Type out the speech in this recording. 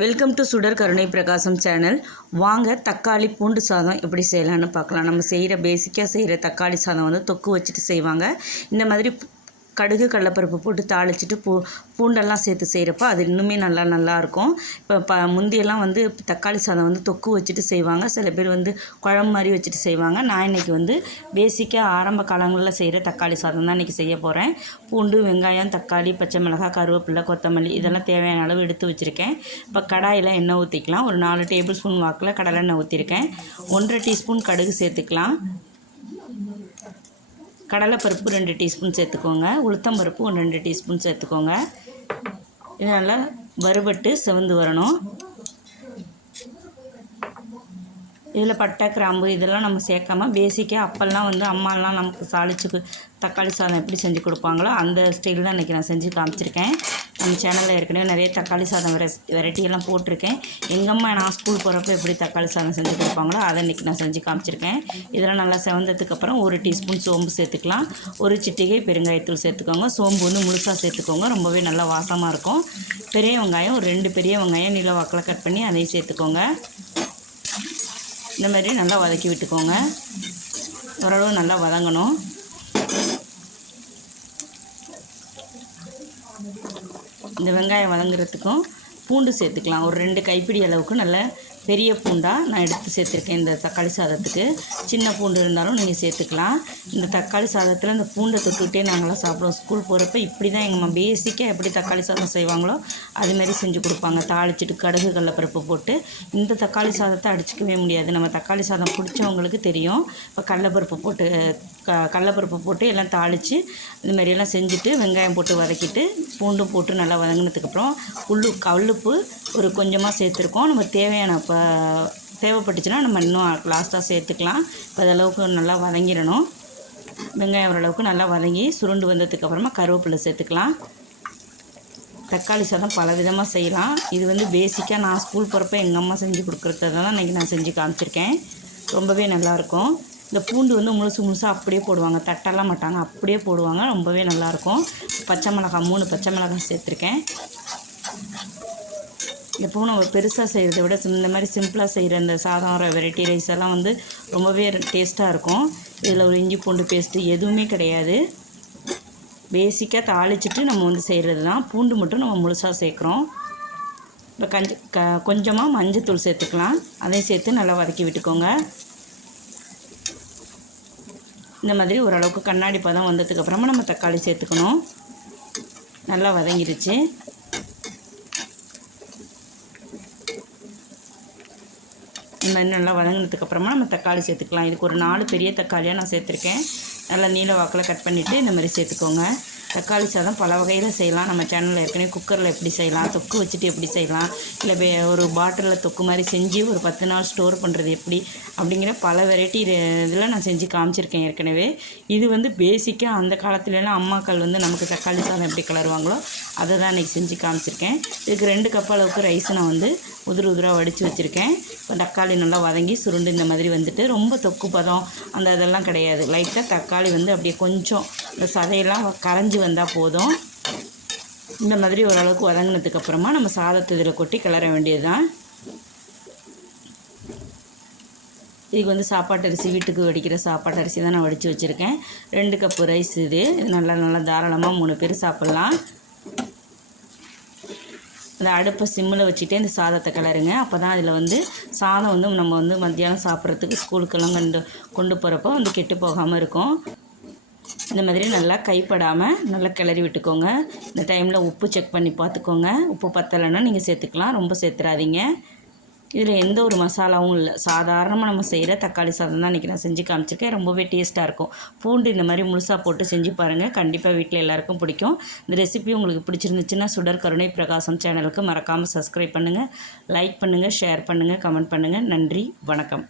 Welcome to சுடர் கருணை பிரகாசம் சேனல். வாங்க தக்காளி பூண்டு சாதம் எப்படி செய்யலான்னு பார்க்கலாம். நம்ம செய்கிற பேசிக்காக செய்கிற தக்காளி சாதம் வந்து தொக்கு வச்சுட்டு செய்வாங்க. இந்த மாதிரி கடுகு கடலைப்பருப்பு போட்டு தாளிச்சிட்டு பூண்டெல்லாம் சேர்த்து செய்கிறப்ப அது இன்னுமே நல்லாயிருக்கும். இப்போ முந்தியெல்லாம் வந்து தக்காளி சாதம் வந்து தொக்கு வச்சுட்டு செய்வாங்க. சில பேர் வந்து குழம்பு மாதிரி வச்சுட்டு செய்வாங்க. நான் இன்றைக்கி வந்து பேசிக்காக ஆரம்ப காலங்களில் செய்கிற தக்காளி சாதம் தான் இன்றைக்கி செய்ய போகிறேன். பூண்டு, வெங்காயம், தக்காளி, பச்சை மிளகாய், கருவேப்பிலை, கொத்தமல்லி இதெல்லாம் தேவையான அளவு எடுத்து வச்சுருக்கேன். இப்போ கடாயில் எண்ணெய் ஊற்றிக்கலாம். ஒரு 4 டேபிள் ஸ்பூன் வாக்கில் கடலெண்ணெய் ஊற்றிருக்கேன். 1.5 டீஸ்பூன் கடுகு சேர்த்துக்கலாம். கடலைப்பருப்பு 2 டீஸ்பூன் சேர்த்துக்கோங்க. உளுத்தம்பருப்பு 2 டீஸ்பூன் சேர்த்துக்கோங்க. இது நல்லா வறுபட்டு செவந்து வரணும். இதில் பட்டை, கிராம்பு இதெல்லாம் நம்ம சேர்க்காம பேசிக்காக அப்போல்லாம் வந்து அம்மாலாம் நமக்கு தாளிச்சு தக்காளி சாதம் எப்படி செஞ்சு கொடுப்பாங்களோ அந்த ஸ்டைல் தான் இன்றைக்கி நான் செஞ்சு காமிச்சிருக்கேன். நம்ம சேனலில் ஏற்கனவே நிறைய தக்காளி சாதம் வெரைட்டியெல்லாம் போட்டிருக்கேன். எங்கள் அம்மா நான் ஸ்கூல் போகிறப்ப எப்படி தக்காளி சாதம் செஞ்சு கொடுப்பாங்களோ அதை இன்றைக்கி நான் செஞ்சு காமிச்சிருக்கேன். இதெல்லாம் நல்லா செவந்ததுக்கப்புறம் 1 டீஸ்பூன் சோம்பு சேர்த்துக்கலாம். 1 சிட்டிகை பெருங்காயத்தூள் சேர்த்துக்கோங்க. சோம்பு வந்து முழுசாக சேர்த்துக்கோங்க, ரொம்பவே நல்லா வாசமாக இருக்கும். பெரிய வெங்காயம், ஒரு 2 பெரிய வெங்காயம் நீல வாக்கில் கட் பண்ணி அதையும் சேர்த்துக்கோங்க. இந்த மாதிரி நல்லா வதக்கி விட்டுக்கோங்க. ஓரளவு நல்லா வதங்கணும். இந்த வெங்காயம் வதங்குறதுக்கும் பூண்டு சேர்த்துக்கலாம். ஒரு 2 கைப்பிடி அளவுக்கு நல்ல பெரிய பூண்டாக நான் எடுத்து சேர்த்துருக்கேன். இந்த தக்காளி சாதத்துக்கு சின்ன பூண்டு இருந்தாலும் நீங்கள் சேர்த்துக்கலாம். இந்த தக்காளி சாதத்தில் இந்த பூண்டை தொட்டுக்கிட்டே நாங்களாம் சாப்பிடுவோம். ஸ்கூல் போகிறப்ப இப்படி தான் எங்கள் பேசிக்காக எப்படி தக்காளி சாதம் செய்வாங்களோ அதுமாரி செஞ்சு கொடுப்பாங்க. தாளிச்சிட்டு கடுகு கடலைப்பருப்பு போட்டு இந்த தக்காளி சாதத்தை அடிச்சிக்கவே முடியாது. நம்ம தக்காளி சாதம் பிடிச்சவங்களுக்கு தெரியும். இப்போ கடலைப்பருப்பு போட்டு எல்லாம் தாளித்து இந்த மாதிரியெல்லாம் செஞ்சுட்டு வெங்காயம் போட்டு வதக்கிட்டு பூண்டும் போட்டு நல்லா வதங்கினதுக்கப்புறம் கல்லுப்பு ஒரு கொஞ்சமாக சேர்த்துருக்கோம். நம்ம தேவைப்பட்டுச்சுன்னா நம்ம இன்னும் லாஸ்ட்டாக சேர்த்துக்கலாம். இப்போ அதளவுக்கு நல்லா வதங்கிடணும். வெங்காயம் ஓரளவுக்கு நல்லா வதங்கி சுருண்டு வந்ததுக்கப்புறமா கருவேப்பிலை சேர்த்துக்கலாம். தக்காளி சாதம் பல விதமாக செய்யலாம். இது வந்து பேசிக்காக நான் ஸ்கூல் போகிறப்ப எங்கள் அம்மா செஞ்சு கொடுக்குறத தான் இன்றைக்கி நான் செஞ்சு காமிச்சிருக்கேன். ரொம்பவே நல்லாயிருக்கும். இந்த பூண்டு வந்து முழுசாக அப்படியே போடுவாங்க, தட்டெல்லாம் மாட்டாங்க, அப்படியே போடுவாங்க. ரொம்பவே நல்லாயிருக்கும். பச்சை மிளகாய் 3 பச்சை மிளகாய் சேர்த்துருக்கேன். எப்போ நம்ம பெருசாக செய்கிறத விட இந்த மாதிரி சிம்பிளாக செய்கிற இந்த சாதம் வெரைட்டி ரைஸ் எல்லாம் வந்து ரொம்பவே டேஸ்ட்டாக இருக்கும். இதில் ஒரு இஞ்சி பூண்டு பேஸ்ட்டு எதுவுமே கிடையாது. பேசிக்காக தாளிச்சிட்டு நம்ம வந்து செய்கிறது தான். பூண்டு மட்டும் நம்ம முழுசாக சேர்க்குறோம். இப்போ கொஞ்சமாக மஞ்சத்தூள் சேர்த்துக்கலாம். அதையும் சேர்த்து நல்லா வதக்கி விட்டுக்கோங்க. இந்த மாதிரி ஓரளவுக்கு கண்ணாடி பதம் வந்ததுக்கப்புறமா நம்ம தக்காளி சேர்த்துக்கணும். நல்லா வதங்கிடுச்சு. இந்த மாதிரி நல்லா வதங்கினதுக்கப்புறமா நம்ம தக்காளி சேர்த்துக்கலாம். இதுக்கு ஒரு 4 பெரிய தக்காளியாக நான் சேர்த்துருக்கேன். நல்லா நீல வாக்கில் கட் பண்ணிவிட்டு இந்த மாதிரி சேர்த்துக்கோங்க. தக்காளி சாதம் பல வகையில் செய்யலாம். நம்ம சேனலில் ஏற்கனவே குக்கரில் எப்படி செய்யலாம், தொக்கு வச்சுட்டு எப்படி செய்யலாம், இல்லை ஒரு பாட்டிலில் தொக்கு மாதிரி செஞ்சு ஒரு 10 நாள் ஸ்டோர் பண்ணுறது எப்படி அப்படிங்கிற பல வெரைட்டி இதில் நான் செஞ்சு காமிச்சிருக்கேன் ஏற்கனவே. இது வந்து பேசிக்காக அந்த காலத்துலலாம் அம்மாக்கள் வந்து நமக்கு தக்காளி சாதம் எப்படி கிளறுவாங்களோ அதை தான் இன்றைக்கி செஞ்சு காமிச்சிருக்கேன். இதுக்கு 2 கப் அளவுக்கு ரைஸ் நான் வந்து உதிராக வடித்து வச்சுருக்கேன். இப்போ தக்காளி நல்லா வதங்கி சுருண்டு இந்த மாதிரி வந்துட்டு ரொம்ப தொக்கு பதம் இதெல்லாம் கிடையாது. லைட்டாக தக்காளி வந்து அப்படியே கொஞ்சம் இந்த சதையெல்லாம் கரைஞ்சி வந்தால் போதும். இந்த மாதிரி ஓரளவுக்கு வதங்கினதுக்கப்புறமா நம்ம சாதத்தை இதில் கொட்டி கிளற வேண்டியது தான். இதுக்கு வந்து சாப்பாட்டு அரிசி, வீட்டுக்கு வடிக்கிற சாப்பாட்டு அரிசி தான் நான் வடித்து வச்சுருக்கேன். 2 கப்பு ரைஸ் இது நல்லா தாராளமாக 3 பேர் சாப்பிட்லாம். அந்த அடுப்பை சிம்மில் வச்சுட்டே இந்த சாதத்தை கிளறுங்க. அப்போ தான் அதில் வந்து சாதம் வந்து நம்ம வந்து மத்தியானம் சாப்பிட்றதுக்கு ஸ்கூலுக்கெல்லாம் கொண்டு போகிறப்போ வந்து கெட்டு போகாமல் இருக்கும். இந்த மாதிரி நல்லா கைப்படாமல் நல்லா கிளறி விட்டுக்கோங்க. இந்த டைமில் உப்பு செக் பண்ணி பார்த்துக்கோங்க. உப்பு பத்தலைன்னா நீங்கள் சேர்த்துக்கலாம், ரொம்ப சேர்த்துறாதீங்க. இதில் எந்த ஒரு மசாலாவும் இல்லை. சாதாரணமாக நம்ம செய்கிற தக்காளி சாதம் தான் இன்றைக்கி நான் செஞ்சு காமிச்சிருக்கேன். ரொம்பவே டேஸ்ட்டாக இருக்கும். பூண்டு இந்த மாதிரி முழுசாக போட்டு செஞ்சு பாருங்கள். கண்டிப்பாக வீட்டில் எல்லாருக்கும் பிடிக்கும். இந்த ரெசிபி உங்களுக்கு பிடிச்சிருந்துச்சுன்னா சுடர் கருணை பிரகாசம் சேனலுக்கு மறக்காமல் சப்ஸ்கிரைப் பண்ணுங்கள், லைக் பண்ணுங்கள், ஷேர் பண்ணுங்கள், கமெண்ட் பண்ணுங்கள். நன்றி, வணக்கம்.